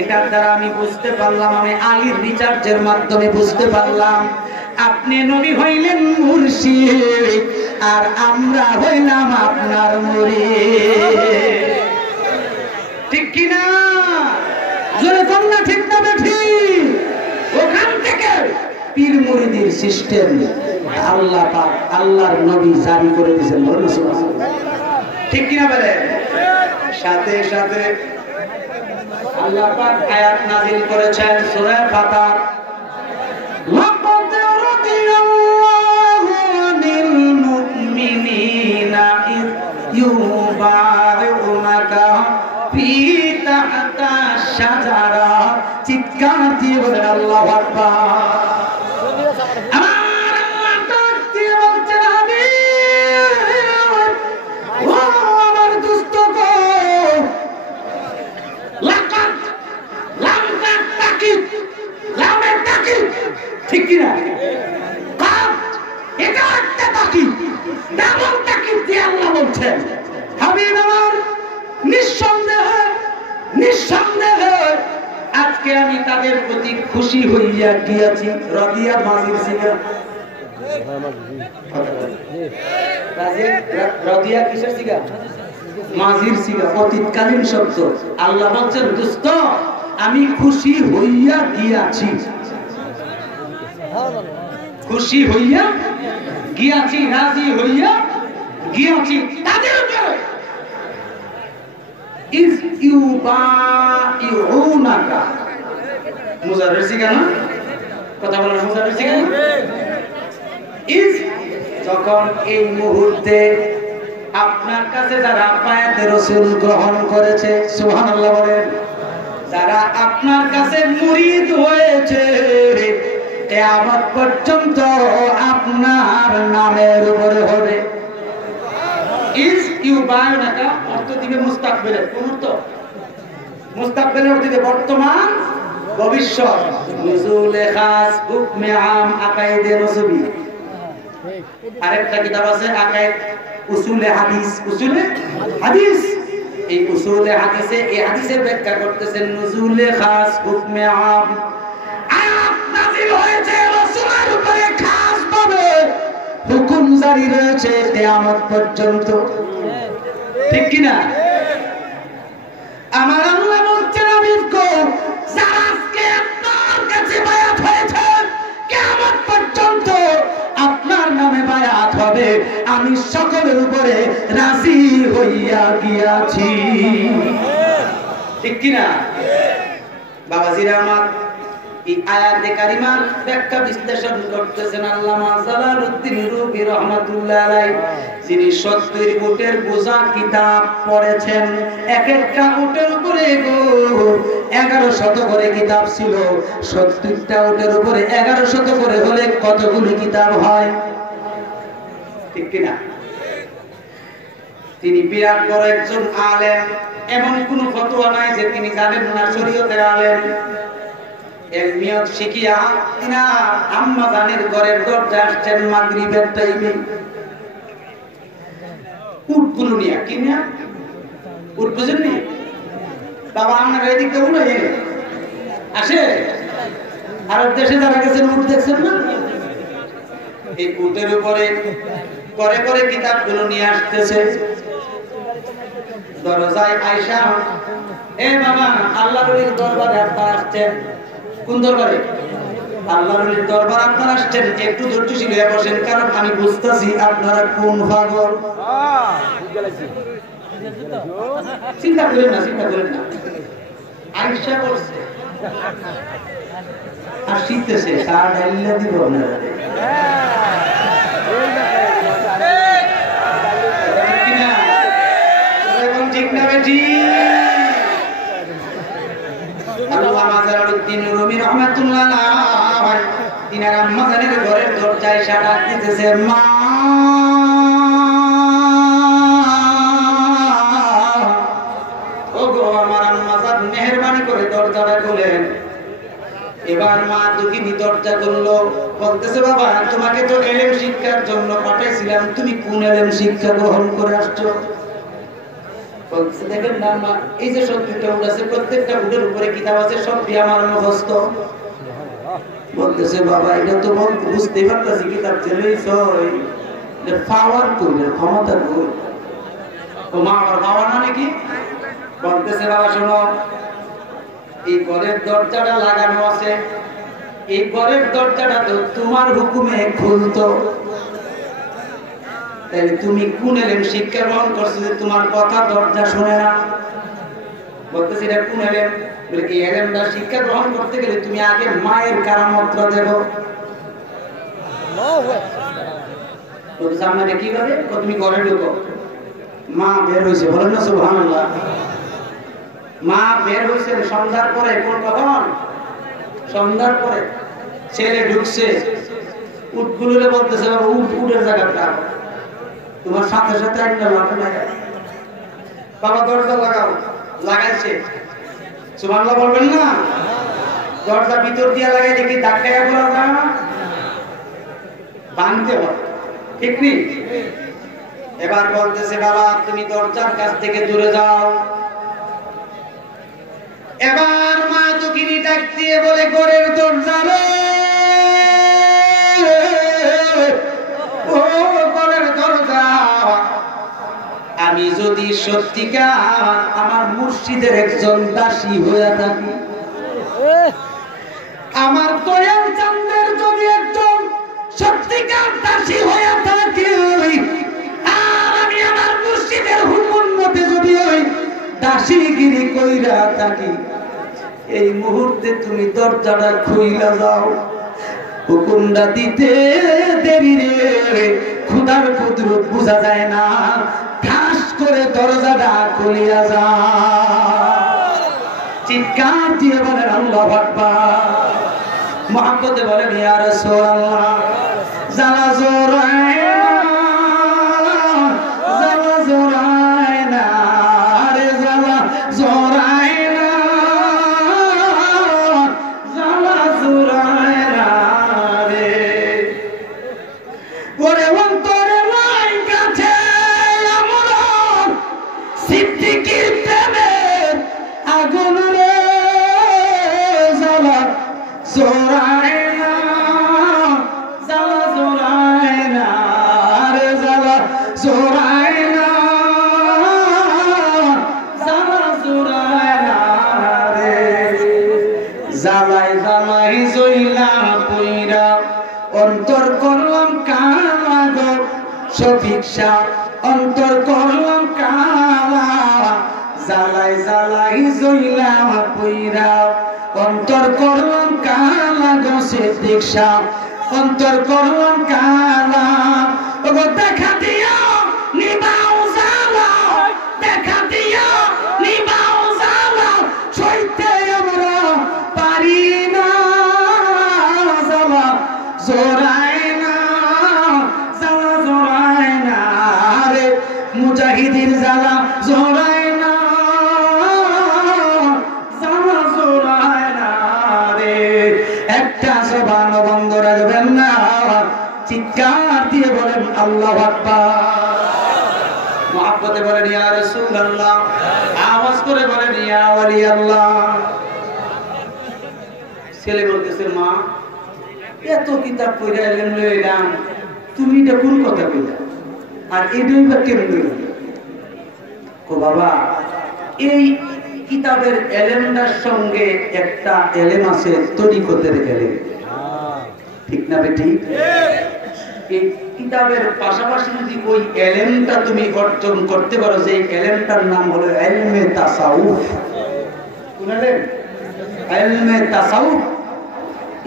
এটার দ্বারা আমি বুঝতে পারলাম, আমি আলীর রিচার্জের মাধ্যমে বুঝতে পারলাম আপনি নবী হইলেন মুর্শিদ, আর আমরা হইলাম আপনার মুরিদ। ঠিক কি না? জোরে বল না, ঠিক না ঠিক? ওখান থেকে পীর মুরিদের সিস্টেম আল্লাহ পাক, আল্লাহর নবী জারি করে দিয়েছেন। বলুন সুবহানাল্লাহ। ঠিক কি না বলেন? সাথে সাথে আল্লাহ পাক আয়াত নাযিল করেছেন সূরা ফাতিহা, চিৎকার দিয়ে বলেন আল্লাহু আকবার। আমার আল্লাহ ডাক দিয়ে বলছেন, ও আমার দোস্ত গো, লাকাত লামকা তাকিদ, লামের তাকিদ, ঠিক কি না? কাত, এটা একটা তাকিদ, ডাবল তাকিদ দিয়ে আল্লাহ বলছেন, হাবিব আমার, নিঃসন্দেহে নিঃসন্দেহে আজকে আমি তাদের প্রতি খুশি হইয়া গিয়াছি। রাদিয়া মাজির সিগা, রাদিয়া কিসের সিগা? মাজির সিগা, অতীতকালীন শব্দ। আল্লাহ বলছেন, দোস্ত আমি খুশি হইয়া গিয়াছি, খুশি হইয়া গিয়াছি, রাজি হইয়া গিয়াছি তাদের উপরে। ইজ ইউবাইউনাকা, মুজাররির সিগা না? কথা বলার মুজাররির সিগা না? ইজ, যখন এই মুহূর্তে আপনার কাছে যারা বায়াতে রাসূল গ্রহণ করেছে, সুবহানাল্লাহ বলেন, যারা আপনার কাছে মুরিদ হয়েছে, কিয়ামত পর্যন্ত আপনার নামের উপরে হবে। ইজ ইউবাইউনাকা অর্থ দিবে মুস্তাকবিলের, কোন অর্থ? মুস্তাকবিলের অর্থ দিবে বর্তমান, ভবিষ্যৎ। নুজুলে খাস, হুকমে আম, আকাইদে নসবী। আরেকটা কিতাব আছে আকাইদ উসুলে হাদিস, উসুলে হাদিস। এই উসুলে হাদিসে এই হাদিসের ব্যাখ্যা করতেছেন নুজুলে খাস, হুকমে আম। আয়াত নাযিল হয়েছে রাসূলের উপরে খাস ভাবে, হুকুম জারি রয়েছে কিয়ামত পর্যন্ত। ঠিক কি না? আমার আল্লাহ বলছেন, হাবিব গো, যারা আজকে আপনার কাছে বায়াত হয়েছে, কিয়ামত পর্যন্ত আপনার নামে বায়াত হবে, আমি সকলের উপরে রাজি হইয়া গিয়াছি। ঠিক কি না? বাবাজিরা আমার, এই আয়াতে কারিমার ব্যাখ্যা বিশ্লেষণ করতেছেন আল্লামা জালালউদ্দিন রুমি রাহমাতুল্লাহ আলাইহি, যিনি 70 উটের বোঝা কিতাব পড়েছেন। এক একটা উটের উপরে 1100 করে কিতাব ছিল। 70টা উটের উপরে 1100 করে হলে কতগুলো কিতাব হয়? ঠিক কিনা? তিনি বিরাট বড় একজন আলেম, এমন কোন ফতোয়া নাই যে তিনি জানেন না শরীয়তের আলেম। এলমিয়ত শিখিয়া তিনা আম্মা জানের ঘরের দরজা আসছেন মাগরিবের টাইমে। উটগুলো নিয়ে কি নিয়ে? উট বুঝেননি বাবা? আপনার এদিক থেকে উঠে আসে। আর দেশে যারা গেছেন উট দেখছেন না? এই উটের উপরে করে করে কিতাবগুলো নিয়ে আসতেছে। দরজায় আয়েশা, এ বাবা আল্লাহর ওলির দরবারে আপনারা আসছেন। কোন দরবারে? আল্লাহর ওলির দরবার আপনারা আসছেন, একটু ধৈর্যশীল হয়ে বসেন, কারণ আমি বুঝতেছি আপনারা কোন পাগল। চিন্তা করেন না, চিন্তা করেন না। আয়েশা বলছে আর শিখতেছে কার ডাইলা দিব আপনারা। ঠিক না বেটি? আল্লামা জালালউদ্দিন রুমি রাহমাতুল্লাহ আলাইহি তিনার আম্মা জানের ঘরের দরজায় সাড়া দিতেছে, মা ওগো আমার আম্মা জান মেহেরবানি করে দরজাটা খুলেন। এবার মা দুঃখিনী দরজা খুললো, বলতেছে বাবা তোমাকে তো এলেম শিক্ষার জন্য পাঠাইছিলাম, তুমি কোন এলেম শিক্ষা গ্রহণ করে আসছো? বলছে দেখেন না মা, এই যে 70টা উট আছে, প্রত্যেকটা উটের উপরে কিতাব আছে, সবই আমার মুখস্থ। বলতেছে বাবা এটা তো বুঝতেই পারতেছি কিতাব ছেলেই সই, পাওয়ার কই, ক্ষমতা কই? ও মা আমার পাওয়া না নাকি? বলতেছে বাবা শোনো, এই ঘরের দরজাটা লাগানো আছে, এই ঘরের দরজাটা তো তোমার হুকুমে খুলতো, তাহলে তুমি কোন এলেম শিক্ষা গ্রহণ করছো যে তোমার কথা দরজা শুনে না? বলতেছি এটা কোন এলেম? বলে এই এলেমটা শিক্ষা গ্রহণ করতে গেলে তুমি আগে মায়ের কারামতটা দেখো। বলতেছে আপনাকে কিভাবে? তুমি ঘরে ঢুকো, মা বের হয়েছে, বলেন না সুবহানাল্লাহ। মা বের হয়েছেন সন্ধ্যার পরে। কোন কখন? সন্ধ্যার পরে। ছেলে ঢুকছে, উটগুলোরে বলতেছে বাবা উট উটের জায়গাটা তোমার সাথে সাথে একটা লাঠি লাগাই, বাবা দরজা লাগাও। লাগাইছে, সুবহানাল্লাহ বলবেন না? দরজা ভিতর দিয়ে লাগাই দেখি ধাক্কায় বলা যায় না, ভাঙতে হয়, ঠিক নেই? এবার বলতেছে বাবা তুমি দরজার কাছ থেকে দূরে যাও। এবার মা দুঃখিনী ডাক দিয়ে বলে ঘরের দরজা রে, ও ঘরের দরজা, আমি যদি সত্যিকার আমার মুর্শিদের একজন দাসী হয়ে থাকি, আমার দয়াল চাঁদের যদি একজন সত্যিকার দাসী হয়ে থাকি, আর আমি আমার মুর্শিদের হুকুম মতে যদি ওই দাসীগিরি কইরা থাকি, এই মুহূর্তে তুমি দরজাটা খুইলা যাও। হুকুমটা দিতে দেরি রে, খুদার কুদরত বোঝা যায় না, ঠাস করে দরজাটা খুলিয়া যা। চিৎকার দিয়ে বলেন আল্লাহু আকবার, মুহাব্বতে বলেন ইয়া রাসূলুল্লাহ। জালা জোরায় জালা জোরায় না রে, জালা জোরায় না, জালা জোরায় না রে। ওরে অন্তরে নাই কাছে আমরণ সিদ্দিকীর প্রেমের আগুন রে, জালা জোরায় না, জালা জোরায় না রে, জালা জোরায় না, জালা জোরায় না রে। জালাই জালাই জইলা কইরা অন্তর করলাম কালা গো শফিক শাহ, অন্তর করলাম কালা। জালাই জালাই জইলা কইরা অন্তর করলাম কালা। সিদ্দিক শাহ অন্তর করলাম কালা ওগো দেখা দিও নিবাও জালা দেখা দিও নিবাও জালা সইতে আমরা পারি না জালা জোরায় না জালা জোরায় না রে মুজাহিদির জালা জোরায় না জালা জোরায় না রে একটা জবান বন্ধ রাখবেন না চিৎকার দিয়ে বলেন আল্লাহু আকবার মুহাব্বতে বলেন ইয়া রাসূলুল্লাহ আওয়াজ করে বলেন ইয়া ওয়ালি আল্লাহ ছেলে বলতেছে মা এত কিতাব পড়ে এলেম লইলাম তুমি এটা কোন কথা কইলা আর এটাই বা কেমনে কো বাবা এই কিতাবের এলেমটার সঙ্গে একটা এলেম আছে তরিকতের এলেম ঠিক না বেটি এই কিতাবের পাশাপাশি যদি ওই এলেমটা তুমি অর্জন করতে পারো যে এলেমটার নাম হলো ইলমে তাসাউফ শুনলেন ইলমে তাসাউফ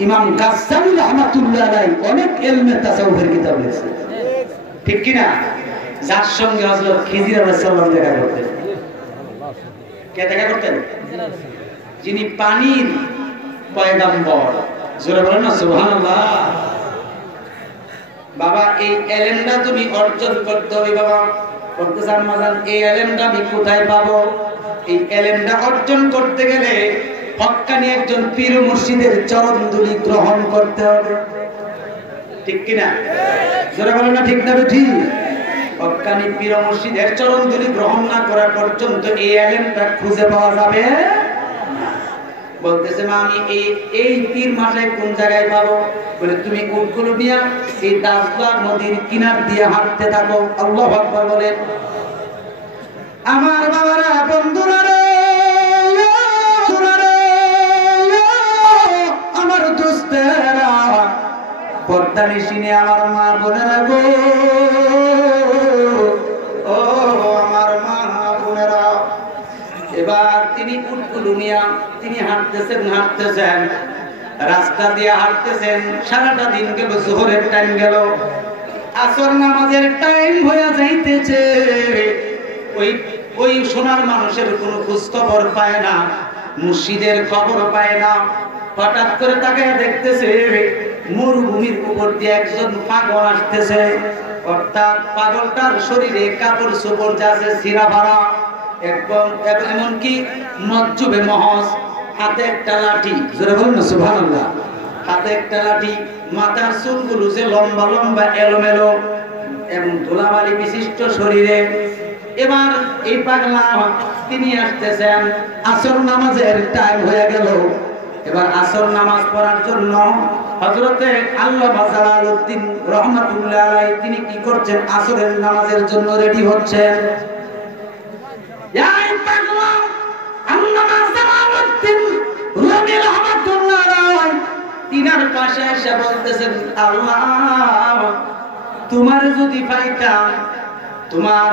ইমাম গাজ্জালি রাহমাতুল্লাহ আলাইহি অনেক ইলমে তাসাউফের কিতাব লিখেছেন ঠিক কি না যার সঙ্গে হযরত খিজির আলাইহিস সালাম দেখা করতেন কে দেখা করতেন যিনি পানির পয়গম্বর জোরে বলেন না সুবহানাল্লাহ বাবা এই এলেমটা তুমি অর্জন করতে হবে বাবা করতে চান মাজান এই এলেমটা আমি কোথায় পাবো এই এলেমটা অর্জন করতে গেলে হক্কানি একজন পীর মুর্শিদের চরণ ধুলি গ্রহণ করতে হবে ঠিক কি না জোরে বলেন না ঠিক না ঠিক হক্কানি পীর মুর্শিদের চরণ ধুলি গ্রহণ না করা পর্যন্ত এই এলেমটা খুঁজে পাওয়া যাবে বলতেছে মা আমি এই পীর মাথায় কোন জায়গায় পাবো বলে তুমি উটগুলো নিয়ে এই দাসবাগ নদীর কিনার দিয়ে হাঁটতে থাকো আল্লাহু আকবার বলে আমার বাবারা বন্ধুরা রে আমার দোস্তেরা পর্দানিশিনে আমার মা বোনেরা গো ও আমার মা বোনেরা এবার তিনি উটগুলো নিয়ে তিনি হাঁটতেছেন রাস্তা দিয়ে হাঁটতেছেন সারাটা দিন গেল জোহরের টাইম গেল আসর নামাজের টাইম হয়ে যাইতেছে ওই সোনার মানুষের কোনো খোঁজ খবর পায় না মুর্শিদের খবর পায় না হঠাৎ করে তাকে দেখতেছে মরুভূমির উপর দিয়ে একজন পাগল আসতেছে অর্থাৎ পাগলটার শরীরে কাপড় চোপড় যাচ্ছে ছিঁড়া ফাড়া এমনকি মজ্জুবে মহজ হাতে একটা লাঠি জোরে বলুন না সুবহানাল্লাহ হাতে একটা লাঠি মাথার চুলগুলো যে লম্বা লম্বা এলোমেলো এবং ধুলাবালি বিশিষ্ট শরীরে এবার এই পাগলা তিনি আসতেছেন আসর নামাজের টাইম হয়ে গেল এবার আসর নামাজ পড়ার জন্য হযরতে আল্লামা জালালউদ্দিন রাহমাতুল্লাহ আলাইহি তিনি কি করছেন আসরের নামাজের জন্য রেডি হচ্ছেন এই পাগলা আল্লামা জালালউদ্দিন রাহমাতুল্লাহ আলাইহি তিনার পাশে এসে বলতেছেন আল্লাহ তোমার যদি পাইতাম তোমার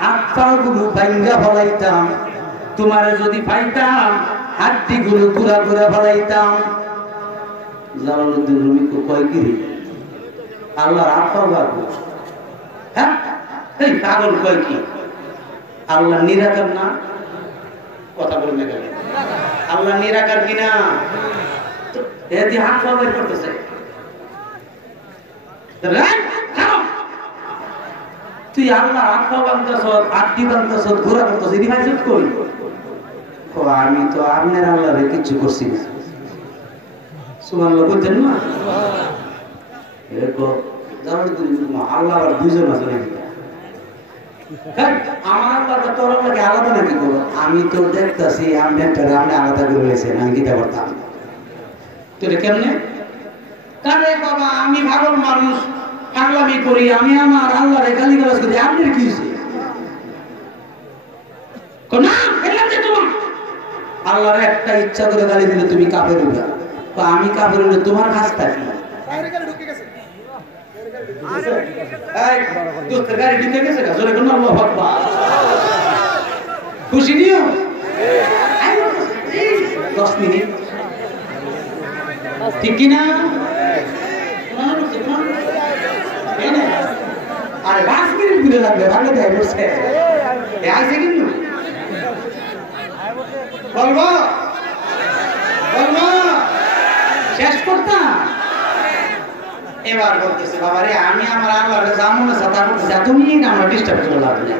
হাত পাগুলো ভাঙ্গা ফলাইতাম তোমার যদি পাইতাম হাড্ডিগুলো গুড়া গুড়া ফলাইতাম জালালউদ্দিন রুমি কো কয় কি আল্লাহর হাত পা ভাঙবো হ্যাঁ এই পাগল কয় কি আল্লাহ নিরাকার না কথা বলেন না কেন আল্লাহ নিরাকার কিনা এদি হাত পা বের করতেছে তুই আল্লাহ হাত পা ভাঙতেছ আড্ডি ভাঙতেছ ঘোরা করতেছ এদি ভাইজত কই আমি তো আপনার আল্লাহরে কিছু করছি না সুবহানাল্লাহ বলতেন না এরকম আল্লাহ আবার দুইজন আছে নাকি আমার আল্লাহটা তোর আল্লাহকে আলাদা নাকি করবো আমি তো দেখতেছি আপনি আলাদা করে রয়েছেন আমি কিতা করতাম তোরে কেমনে কারে বাবা আমি ভাগল মানুষ পাগলামি করি আমি আমার আল্লাহরে গালিগালাজ করি আপনার কি হয়েছে না এলাম যে তোমার আল্লাহর একটা ইচ্ছা করে গালি দিলে তুমি কাফের হইবা তো আমি কাফের হইলে তোমার কাজটা কি বাইরে গাড়ি ঢুকে গেছে এই দোস্তের গাড়ি ঢুকে গেছে জোরে কোন আল্লাহু আকবার খুশি নিও 10 মিনিট ঠিক কিনা? আর 5 মিনিট ঘুরে লাগবে ভালো দেয় বসে আছে কিন্তু বলবো বলবো শেষ করতাম। এবার বলতেছে বাবা রে আমি আমার আল্লাহর জামুনে সাথে করতেছি তুমি আমার ডিস্টার্ব করে লাগবে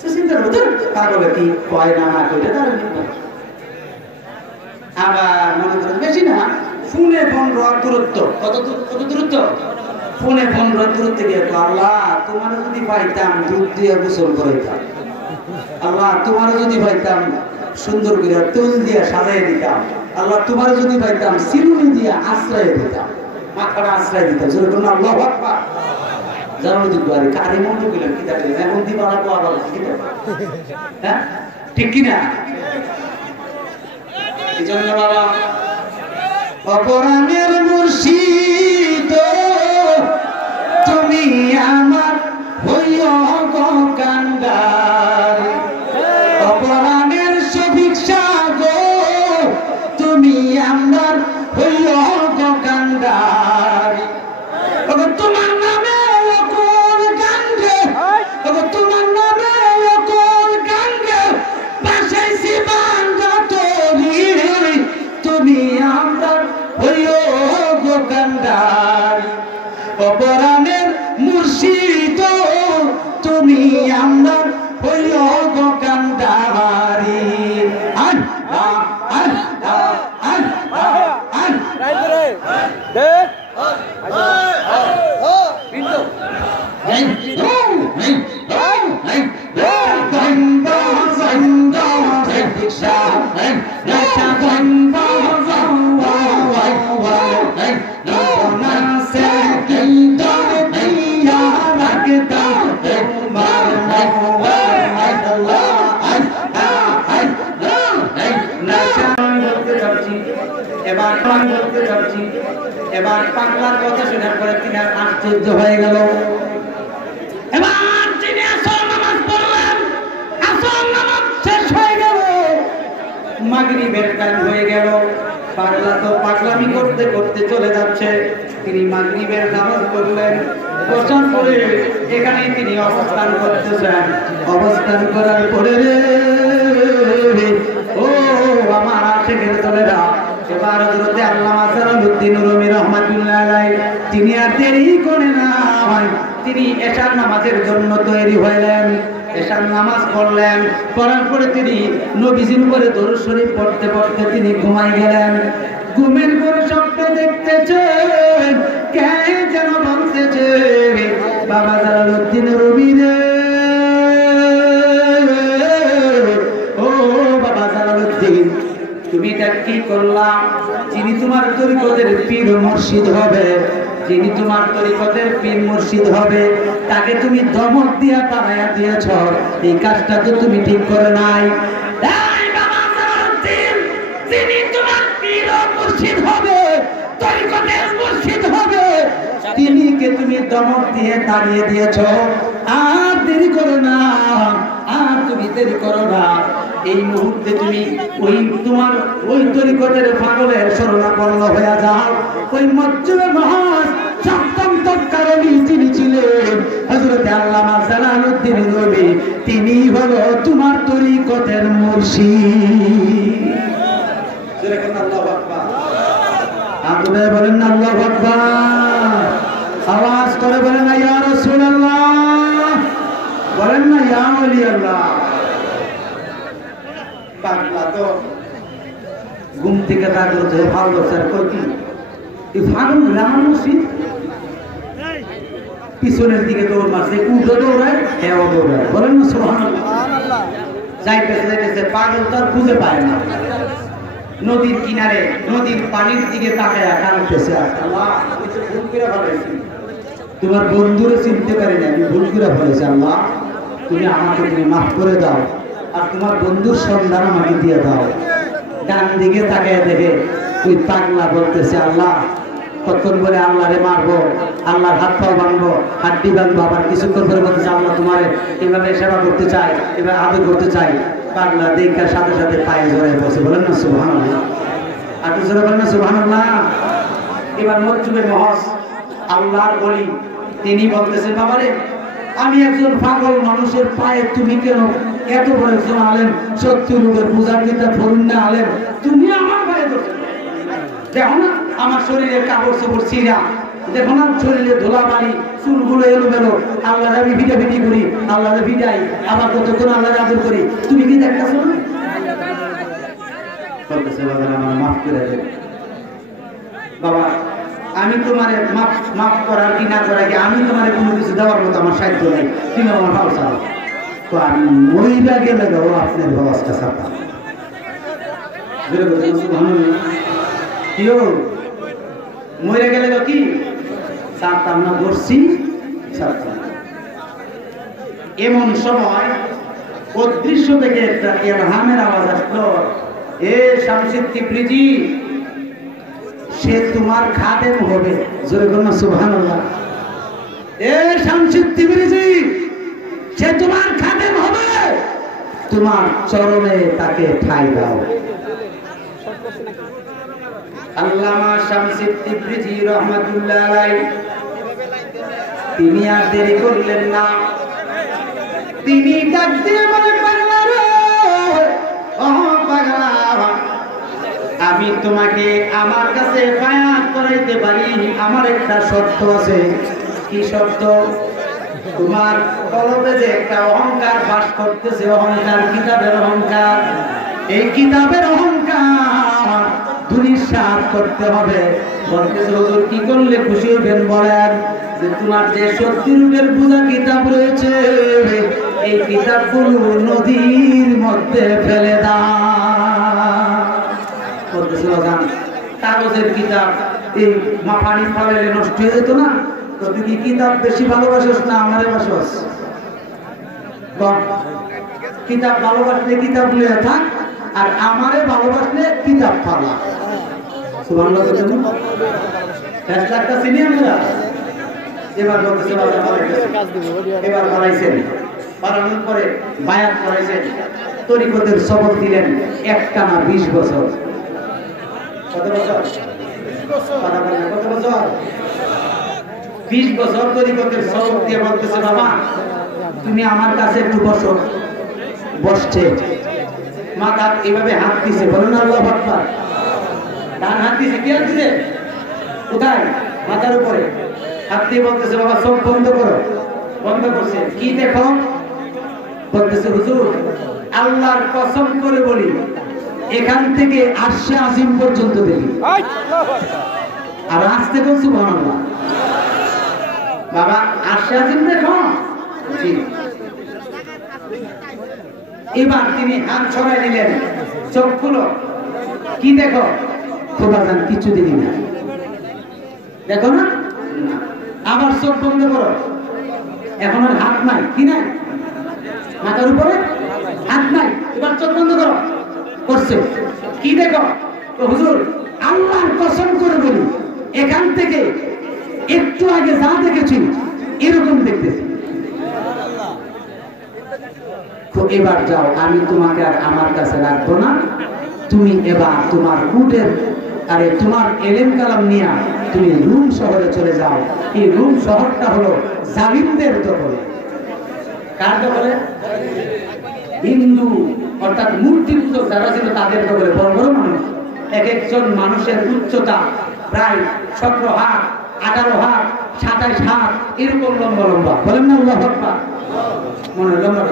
তো চিন্তা করতে পারবে কি কয় না না কইতে তার আবার মনে করেন বেশি না ফোনে ফোন দূরত্ব কত দূরত্ব ফোনে ফোন দূরত্ব গিয়ে আল্লাহ তোমার যদি পাইতাম দুধ দিয়ে গোসল করাইতাম, আল্লাহ তোমার যদি পাইতাম সুন্দর করে তেল দিয়ে সাজাই দিতাম, আল্লাহ তোমার যদি পাইতাম সিরুনি দিয়ে আশ্রয় দিতাম, মাথাটা আশ্রয় দিতাম যেরকম আল্লাহ আকবার জানো দিতে পারি কারে মন দিলাম কি থাকলে এখন দিবা লাগবো আবার হ্যাঁ ঠিক কিনা? এই জন্য বাবা অপরাণের মুর্শিদ তুমি আমার হইও গো কান্ডার, অপরাণের শফিক গো তুমি আমার হইও গো কান্ডার, তোমার নামে অকল গাঙ্গে, তোমার নামে অকল গাঙ্গে বাসাইছি বান্দা তোরি, তুমি আমার হইও গো কান্ডার, অপরাণের মুর্শিদ তুমি আমার হইও গো কান্ডারি। এবার পাগলার কথা শোনার পরে তিনি আশ্চর্য হয়ে গেল। এবার তিনি আসর নামাজ পড়লেন, আসর নামাজ শেষ হয়ে গেল, মাগরিবের টাইম হয়ে গেল। পাগলা তো পাগলামি করতে করতে চলে যাচ্ছে। তিনি মাগরিবের নামাজ পড়লেন, বসার পরে এখানে তিনি অবস্থান করতেছেন। অবস্থান করার পরে ও আমার আশেকের দলেরা, এবার হযরতে আল্লামা জালালউদ্দিন রুমি রাহমাতুল্লাহ আলাইহি তিনি আর দেরি করে না, তিনি এশার নামাজের জন্য তৈরি হলেন। এশার নামাজ পড়লেন, পড়ার পরে তিনি নবীজির উপরে দরুদ শরীফ পড়তে পড়তে তিনি ঘুমাই গেলেন। ঘুমের পরে স্বপ্ন দেখতেছেন, কে যেন বলতেছে বাবা জালালউদ্দিন রুমি রে, ও বাবা জালালউদ্দিন তুমি এটা কি করলাম? যিনি তোমার তরিকতের পীর মুর্শিদ হবে, যিনি তোমার তরিকতের পীর মুর্শিদ হবে, তাকে তুমি ধমক দিয়া তাড়াইয়া দিয়েছ, এই কাজটা তো তুমি ঠিক করে নাই। এই বাবা জালালউদ্দিন, যিনি তোমার পীর মুর্শিদ হবে, তরিকতের মুর্শিদ হবে, তিনিকে তুমি ধমক দিয়ে তাড়িয়ে দিয়েছ। আর দেরি করো না, আর তুমি দেরি করো না, এই মুহূর্তে তুমি ওই তোমার ওই তরিকতের পাগলের শরণাপন্ন হয়ে যাও। ওই মজ্জুমে মহাজ সপ্তম তৎকারণী যিনি ছিলেন হযরতে আল্লামা জালালউদ্দিন রুমি, তিনি হলো তোমার তরিকতের মুর্শিদ। যেরকম আল্লাহু আকবার, আপনি বলেন না আল্লাহু আকবার, আওয়াজ করে বলেন না ইয়া রাসূলুল্লাহ, বলেন না ইয়া ওলি আল্লাহ। পাগলা তো ঘুম থেকে জাগ্রত হয়ে ভালো স্যার কই কি এই ফানুন রামান মুর্শিদ পিছনের দিকে দৌড় মারছে, উল্টো দৌড়ায়, হেও দৌড়ায়, বলেন না সুবহানাল্লাহ। যাইতেছে যাইতেছে পাগল তো আর খুঁজে পায় না, নদীর কিনারে নদীর পানির দিকে তাকায় কাঁদতেছে, আল্লাহ আমি তো ভুল করে ফেলেছি, তোমার বন্ধুরে চিনতে পারি না, আমি ভুল করে ফেলেছি, আল্লাহ তুমি আমাকে তুমি মাফ করে দাও, আর তোমার বন্ধুর সন্ধান আমাকে দিয়ে দাও। ডান দিকে তাকায় দেখে ওই পাগলা বলতেছে, আল্লাহ কতক্ষণ বলে আল্লাহরে মারবো, আল্লাহর হাত পাও ভাঙবো, হাড্ডি ভাঙবো, আবার কিছুক্ষণ পরে বলতেছে আল্লাহ তোমার এভাবে সেবা করতে চাই, এবার আদর করতে চাই। পাগলা দেখার সাথে সাথে পায়ে জড়ায় বসে, বলেন না সুবহানাল্লাহ। আর জোরে বলেন না সুবহানাল্লাহ। এবার মজুবে মহস আল্লাহর বলি তিনি বলতেছেন, বাবারে আমি একজন পাগল মানুষের পায়ে তুমি কেন এত বড় একজন আলেম 70 রূপের পূজার কিতাব পড়ুন না আলেম, তুমি আমার পায়ে ধরছো। দেখো না আমার শরীরের কাপড় চোপড় ছিঁড়া, দেখো না শরীরে ধোলা বাড়ি, চুলগুলো এলোমেলো, আল্লাহ আমি ভিটাভিটি করি, আল্লাহ ভিটাই, আবার কতক্ষণ আল্লাহ আদর করি, তুমি কি দেখতেছো না? আমার মাফ করে দেবে বাবা, আমি তোমার মাফ করার কি না করার কি, আমি তোমার কোনো কিছু দেওয়ার মতো আমার সাহিত্য নেই, তুমি আমার ভালো চাও। তো আমি মহিলা গেলে দেবো আপনার ব্যবস্থা সাথে মরে গেলে তো কি সারতাম না, ধরছি সারতাম। এমন সময় অদৃশ্য থেকে একটা ইলহামের আওয়াজ আসলো, এ শামসুদ তিবরিজি, সে তোমার খাদেম হবে। জোরে বলুন সুবহানাল্লাহ। এ শামসুদ তিবরিজি, সে তোমার খাদেম হবে, তোমার চরণে তাকে ঠাঁই দাও। আল্লামা শামসুদ তিবরিজি রাহমাতুল্লাহ আলাইহি তিনি আর দেরি করলেন না, তিনি ডাক দিয়ে বলে, পাগলা রে, ও পাগলা, আমি তোমাকে আমার কাছে বায়াত করাইতে পারি, আমার একটা শর্ত আছে। কি শর্ত? তোমার কলবে যে একটা অহংকার বাস করতেছে, অহংকার, কিতাবের অহংকার, এই কিতাবের অহংকার দুনিশাত করতে হবে। বলতেছে হুজুর কি করলে খুশি হবেন বলেন? যে তোমার যে 70 রূপের পূজা কিতাব রয়েছে, এই কিতাবগুলো নদীর মধ্যে ফেলে দাও। বলতেছিল জান কাগজের কিতাব এই পানি ফেলে নষ্ট হয়ে যেত না, তো তুই কি কিতাব বেশি ভালোবাসিস না আমারে বাসস? কিতাব ভালোবাসলে কিতাব লিয়ে থাক, আর আমারে ভালোবাসলে কিতাব ফালা। সুবহানাল্লাহ। একটা সিনিয়র মুরা এবার বলতেছে এবার করাইছেন, করানোর পরে বায়াত করাইছেন, তরিকতের শপথ দিলেন একটানা 20 বছর। কত বছর? কত বছর? 20 বছর তরিকতের শপথ দিয়ে বলতেছে, বাবা তুমি আমার কাছে একটু বসো। বসছে, মাথা এইভাবে হাত দিছে, বলুন আল্লাহু আকবার। ডান হাত দিছে, কি হাত দিছে? কোথায়? মাথার উপরে হাত দিয়ে বলতেছে, বাবা চোখ বন্ধ করো। বন্ধ করছে, কি দেখো? বলতেছে হুজুর আল্লাহর কসম করে বলি, এখান থেকে আরশে আজিম পর্যন্ত দেখি। আর আসতে বলছি সুবহানাল্লাহ। বাবা আরশে আজিম দেখো? জি। এবার তিনি হাত ছড়াই দিলেন, চোখ খুলো, কি দেখো? খোদাজান কিছু দেখি না। দেখো না? আবার চোখ বন্ধ করো, এখন আর হাত নাই, কি নাই? মাথার উপরে হাত নাই, এবার চোখ বন্ধ করো। করছে, কি দেখো? হুজুর আল্লাহর কসম করে বলি, এখান থেকে একটু আগে যা দেখেছি এরকম দেখতেছি। এবার যাও, আমি তোমাকে আর আমার কাছে রাখবো না, তুমি এবার তোমার উটের আরে তোমার এলেম কালাম নিয়ে তুমি রুম শহরে চলে যাও। এই রুম শহরটা হলো জালিমদের দখলে। কার দখলে? হিন্দু অর্থাৎ মূর্তি পূজক যারা ছিল তাদের দখলে। বড় বড় মানুষ, এক একজন মানুষের উচ্চতা প্রায় 17 হাত, 18 হাত, 27 হাত, এরকম লম্বা লম্বা। বলেন না আল্লাহু আকবার। মনে হয় লম্বা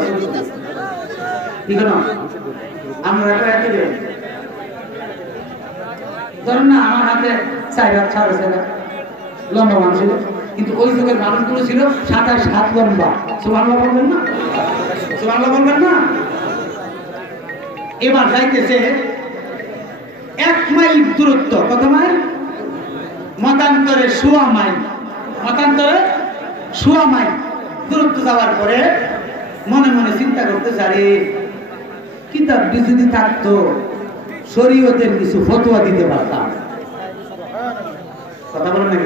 ঠিক না? আমরা একটা ধরুন না, আমার হাতে 4 হাত 6.5 হাত লম্বা মানুষ ছিল, কিন্তু ওই যুগের মানুষগুলো ছিল 27 হাত লম্বা। সুবহানাল্লাহ বলবেন না? সুবহানাল্লাহ বলবেন না? এবার যাইতেছে 1 মাইল দূরত্ব। কত মাইল? মতান্তরে 1.25 মাইল। মতান্তরে 1.25 মাইল দূরত্ব যাওয়ার পরে মনে মনে চিন্তা করতেছে, আরে কিতাব যদি থাকতো শরীয়তের কিছু ফতোয়া দিতে পারতাম। কথা বলেন নাকি?